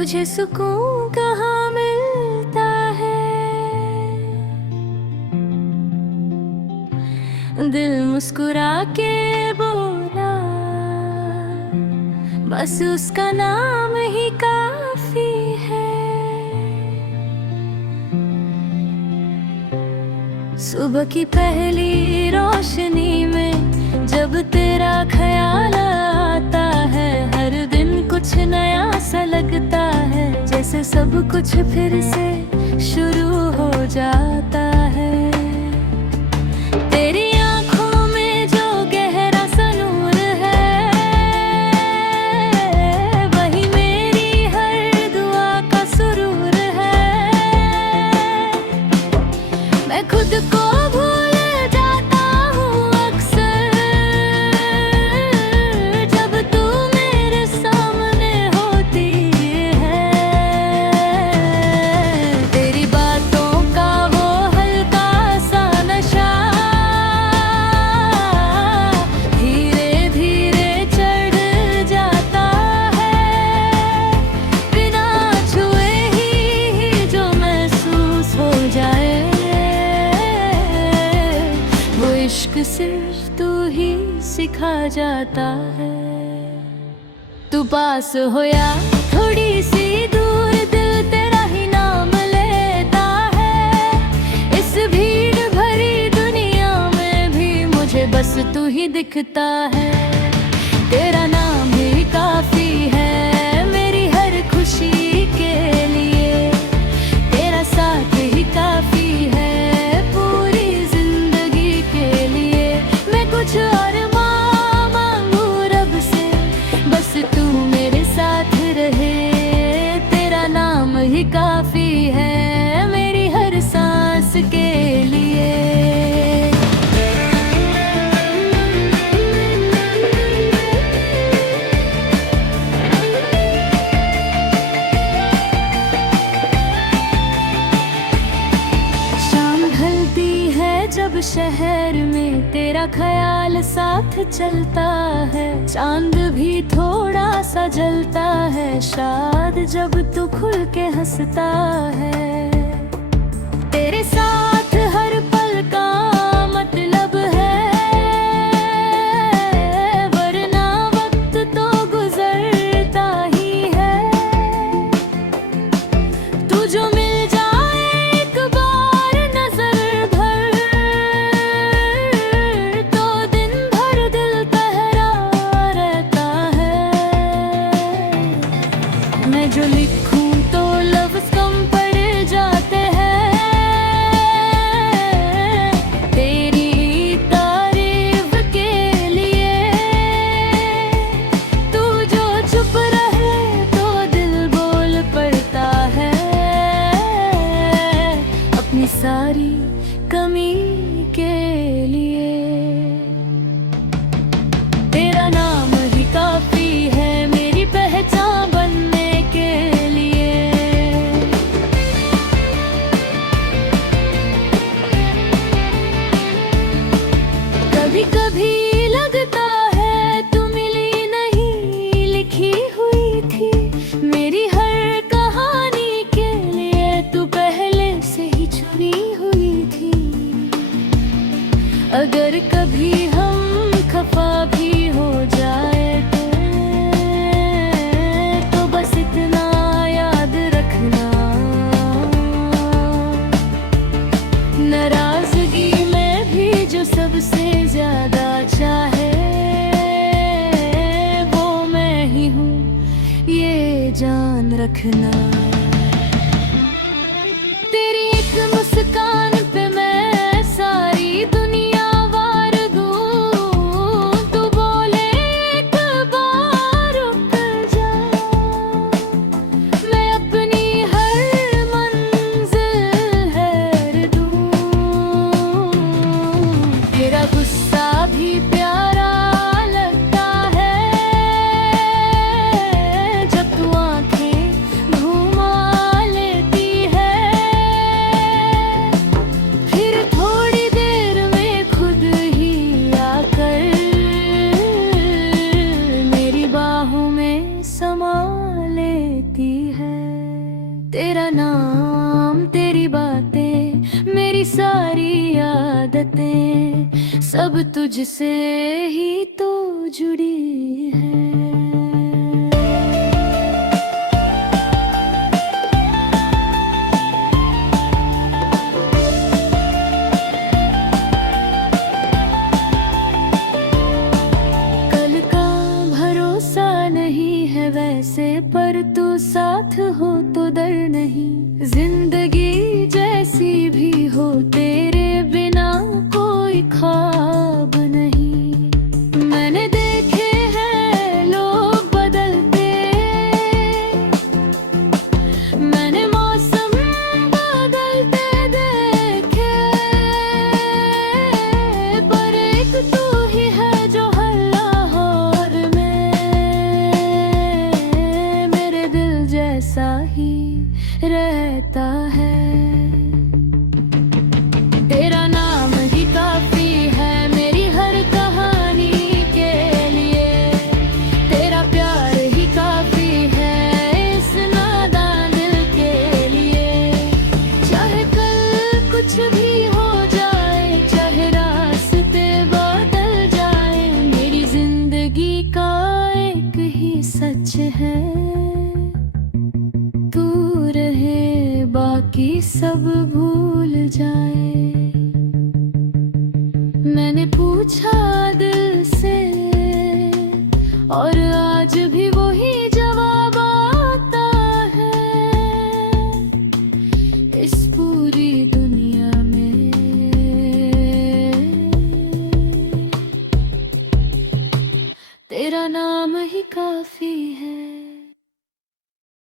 तुझे सुकून कहाँ मिलता है। दिल मुस्कुरा के बोला, बस उसका नाम ही काफी है। सुबह की पहली रोशनी में जब तेरा ख्याल आता है, हर दिन कुछ नया सा लगता है, जैसे सब कुछ फिर से शुरू हो जाता है। तेरी आंखों में जो गहरा सा नूर है, वही मेरी हर दुआ का सुरूर है। मैं खुद को भूल जाता हूँ अक्सर, जब तू मेरे सामने होती है। तेरी बातों का वो हल्का सा नशा धीरे धीरे चढ़ जाता है। बिना छुए ही जो महसूस हो जाए, वो इश्क सिर्फ तू ही सिखा जाता है। तू पास हो या थोड़ी सी दूर, दिल तेरा ही नाम लेता है। इस भीड़ भरी दुनिया में भी मुझे बस तू ही दिखता है। तेरा नाम ही काफी है मेरी हर खुशी के लिए, तेरा साथ ही काफी है पूरी जिंदगी के लिए। मैं कुछ और मांगू रब से, बस तू मेरे साथ रहे। तेरा नाम ही काफी है मेरी हर सांस के लिए। शाम ढलती है जब शहर में तेरा ख्याल साथ चलता है, चांद भी थोड़ा सा जलता है शायद जब तू खुल के हंसता है। तेरे साथ हर पल का मतलब है, वरना वक्त तो गुजरता ही है। तू जो मिल जाए एक बार नजर भर, तो दिन भर दिल तहरा रहता है। मैं जो लिखूं तो लफ्ज कम पड़ जाते हैं, तेरी तारीफ के लिए। तू जो चुप रहे तो दिल बोल पड़ता है, अपनी सारी कमी के लिए। तेरा नाम ही काफी है मेरी पहचान बनने के लिए। कभी कभी लगता है तू मिली नहीं, लिखी हुई थी मेरी हर कहानी के लिए। तू पहले से ही चुनी हुई थी। अगर कभी हम खफा भी हो जाए तो बस इतना याद रखना, नाराजगी में भी जो सबसे ज्यादा चाहे, वो मैं ही हूँ ये जान रखना। तेरी एक मुस्कान पे मैं सारी दुनिया वार दूँ। तू बोले एक बार रुक जा, मैं अपनी हर मंजिल है दूँ। तेरा गुस्सा भी प्यारा लगता है, जब तू आंखें घुमा लेती है। अब तुझसे ही तो जुड़ी है। नहीं है वैसे पर तू साथ हो तो डर नहीं, जिंदगी जैसी भी हो तेरे बिना कोई ख्वाब नहीं। मैंने देखे हैं लोग बदलते, मैंने मौसम बदलते देखे, पर एक तू ही है जो हर लाहौर ऐसा ही रहता है। तेरा नाम ही काफी है मेरी हर कहानी के लिए, तेरा प्यार ही काफी है इस नादान दिल के लिए। चाहे कल कुछ भी हो जाए, चाहे रास्ते बदल जाए, मेरी जिंदगी का एक ही सच है, बाकी सब भूल जाए। मैंने पूछा दिल से और आज भी वही जवाब आता है। इस पूरी दुनिया में तेरा नाम ही काफी है।